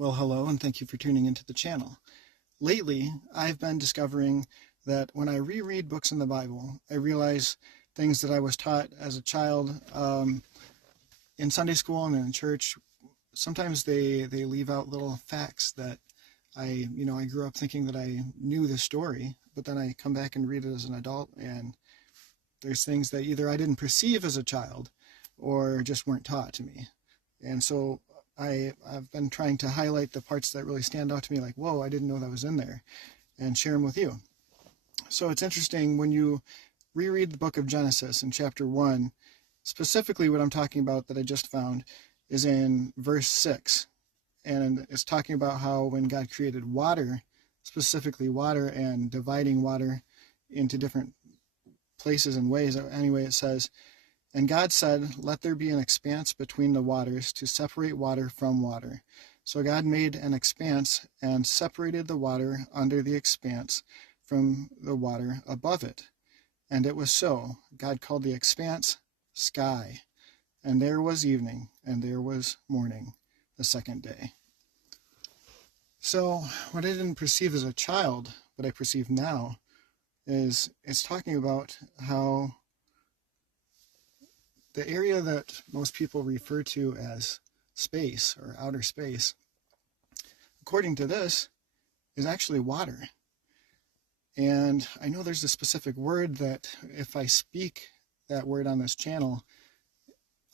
Well, hello, and thank you for tuning into the channel. Lately, I've been discovering that when I reread books in the Bible, I realize things that I was taught as a child in Sunday school and in church. Sometimes they leave out little facts that I grew up thinking that I knew the story, but then I come back and read it as an adult, and there's things that either I didn't perceive as a child or just weren't taught to me. And so I've been trying to highlight the parts that really stand out to me, like, whoa, I didn't know that was in there, and share them with you. So it's interesting when you reread the book of Genesis in chapter 1, specifically what I'm talking about that I just found is in verse 6. And it's talking about how when God created water, specifically water, and dividing water into different places and ways. Anyway, it says, "And God said, let there be an expanse between the waters to separate water from water. So God made an expanse and separated the water under the expanse from the water above it. And it was so. God called the expanse sky. And there was evening, and there was morning, the second day." So what I didn't perceive as a child, but I perceive now, is it's talking about how the area that most people refer to as space or outer space, according to this, is actually water. And I know there's a specific word that if I speak that word on this channel,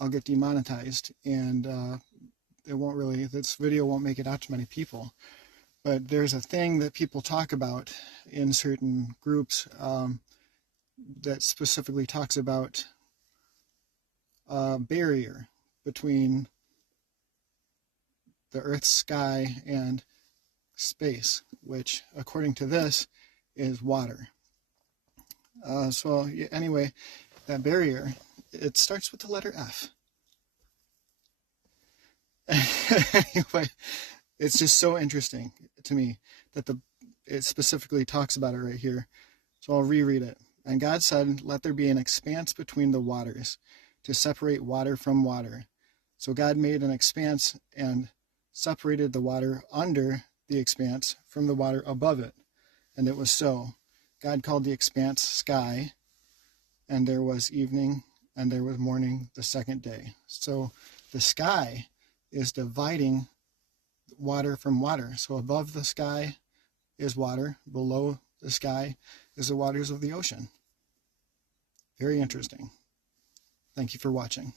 I'll get demonetized, and this video won't make it out to many people. But there's a thing that people talk about in certain groups that specifically talks about a barrier between the Earth's sky and space, which, according to this, is water. Anyway, that barrier, it starts with the letter F. Anyway, it's just so interesting to me that it specifically talks about it right here. So I'll reread it. "And God said, let there be an expanse between the waters to separate water from water. So God made an expanse and separated the water under the expanse from the water above it. And it was so. God called the expanse sky, and there was evening, and there was morning, the second day." So the sky is dividing water from water. So above the sky is water, below the sky is the waters of the ocean. Very interesting. Thank you for watching.